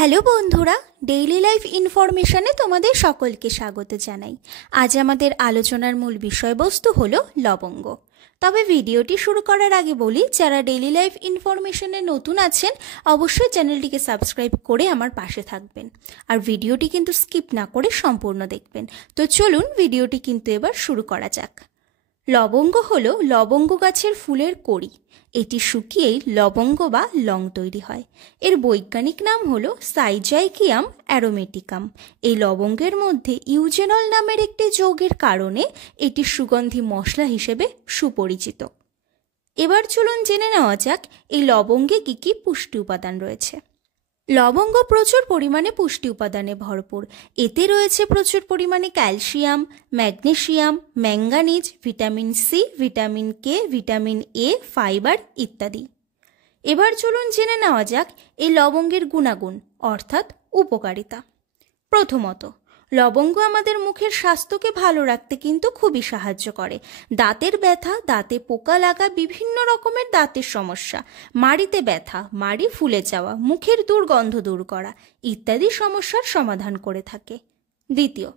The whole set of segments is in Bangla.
হ্যালো বন্ধুরা, ডেইলি লাইফ ইনফরমেশনে তোমাদের সকলকে স্বাগত জানাই। আজ আমাদের আলোচনার মূল বিষয়বস্তু হলো লবঙ্গ। তবে ভিডিওটি শুরু করার আগে বলি, যারা ডেইলি লাইফ ইনফরমেশনে নতুন আছেন অবশ্যই চ্যানেলটিকে সাবস্ক্রাইব করে আমার পাশে থাকবেন, আর ভিডিওটি কিন্তু স্কিপ না করে সম্পূর্ণ দেখবেন। তো চলুন ভিডিওটি কিন্তু এবার শুরু করা যাক। লবঙ্গ হলো লবঙ্গ গাছের ফুলের কড়ি। এটি শুকিয়েই লবঙ্গ বা লং তৈরি হয়। এর বৈজ্ঞানিক নাম হলো সাইজাইকিয়াম অ্যারোমেটিকাম। এই লবঙ্গের মধ্যে ইউজেনল নামের একটি যৌগের কারণে এটি সুগন্ধি মশলা হিসেবে সুপরিচিত। এবার চলুন জেনে নেওয়া যাক এই লবঙ্গে কী কী পুষ্টি উপাদান রয়েছে। লবঙ্গ প্রচুর পরিমাণে পুষ্টি উপাদানে ভরপুর। এতে রয়েছে প্রচুর পরিমাণে calcium, magnesium, manganese, vitamin C, vitamin K, vitamin A, fibre ইত্যাদি। এবার চলুন জেনে নেওয়া যাক এই লবঙ্গের গুণাগুণ অর্থাৎ উপকারিতা। প্রথমত, লবঙ্গ আমাদের মুখের স্বাস্থ্যকে ভালো রাখতে কিন্তু খুবই সাহায্য করে। দাঁতের ব্যথা, দাঁতে পোকা লাগা, বিভিন্ন রকমের দাঁতের সমস্যা, মাড়িতে ব্যথা, মাড়ি ফুলে যাওয়া, মুখের দুর্গন্ধ দূর করা ইত্যাদি সমস্যার সমাধান করে থাকে। দ্বিতীয়,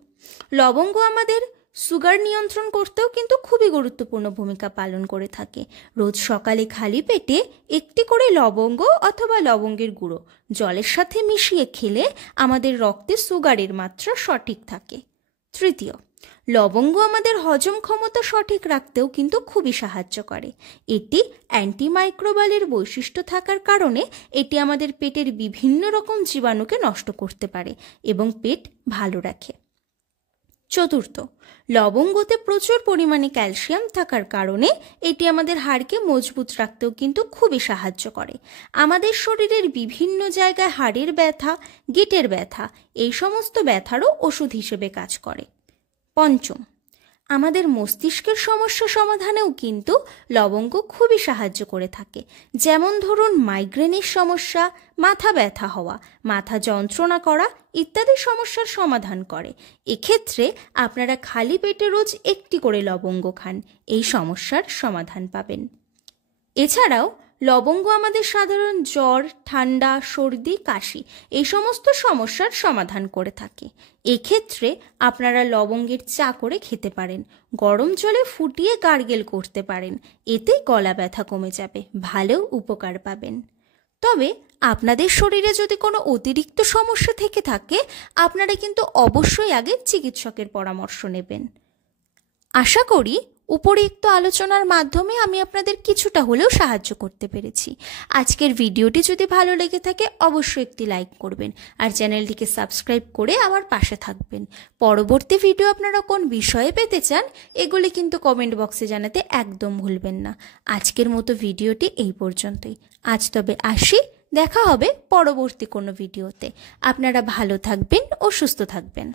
লবঙ্গ আমাদের সুগার নিয়ন্ত্রণ করতেও কিন্তু খুবই গুরুত্বপূর্ণ ভূমিকা পালন করে থাকে। রোজ সকালে খালি পেটে একটি করে লবঙ্গ অথবা লবঙ্গের গুঁড়ো জলের সাথে মিশিয়ে খেলে আমাদের রক্তে সুগারের মাত্রা সঠিক থাকে। তৃতীয়, লবঙ্গ আমাদের হজম ক্ষমতা সঠিক রাখতেও কিন্তু খুবই সাহায্য করে। এটি অ্যান্টিমাইক্রোবালের বৈশিষ্ট্য থাকার কারণে এটি আমাদের পেটের বিভিন্ন রকম জীবাণুকে নষ্ট করতে পারে এবং পেট ভালো রাখে। চতুর্থ, লবঙ্গতে প্রচুর পরিমাণে ক্যালসিয়াম থাকার কারণে এটি আমাদের হাড়কে মজবুত রাখতেও কিন্তু খুবই সাহায্য করে। আমাদের শরীরের বিভিন্ন জায়গায় হাড়ের ব্যথা, গিঁটের ব্যথা, এই সমস্ত ব্যথারও ওষুধ হিসেবে কাজ করে। পঞ্চম, আমাদের মস্তিষ্কের সমস্যা সমাধানেও কিন্তু লবঙ্গ খুবই সাহায্য করে থাকে। যেমন ধরুন মাইগ্রেনের সমস্যা, মাথা ব্যথা হওয়া, মাথা যন্ত্রণা করা ইত্যাদি সমস্যার সমাধান করে। এক্ষেত্রে আপনারা খালি পেটে রোজ একটি করে লবঙ্গ খান, এই সমস্যার সমাধান পাবেন। এছাড়াও লবঙ্গ আমাদের সাধারণ জ্বর, ঠান্ডা, সর্দি, কাশি এই সমস্ত সমস্যার সমাধান করে থাকে। এক্ষেত্রে আপনারা লবঙ্গের চা করে খেতে পারেন, গরম জলে ফুটিয়ে গার্গেল করতে পারেন, এতে গলা ব্যথা কমে যাবে, ভালো উপকার পাবেন। তবে আপনাদের শরীরে যদি কোনো অতিরিক্ত সমস্যা থেকে থাকে আপনারা কিন্তু অবশ্যই আগে চিকিৎসকের পরামর্শ নেবেন। আশা করি উপরিউক্ত আলোচনার মাধ্যমে আমি আপনাদের কিছুটা হলেও সাহায্য করতে পেরেছি। আজকের ভিডিওটি যদি ভালো লেগে থাকে অবশ্যই একটি লাইক করবেন, আর চ্যানেলটিকে সাবস্ক্রাইব করে আমার পাশে থাকবেন। পরবর্তী ভিডিও আপনারা কোন বিষয়ে পেতে চান এগুলি কিন্তু কমেন্ট বক্সে জানাতে একদম ভুলবেন না। আজকের মতো ভিডিওটি এই পর্যন্তই। আজ তবে আসি, দেখা হবে পরবর্তী কোনো ভিডিওতে। আপনারা ভালো থাকবেন ও সুস্থ থাকবেন।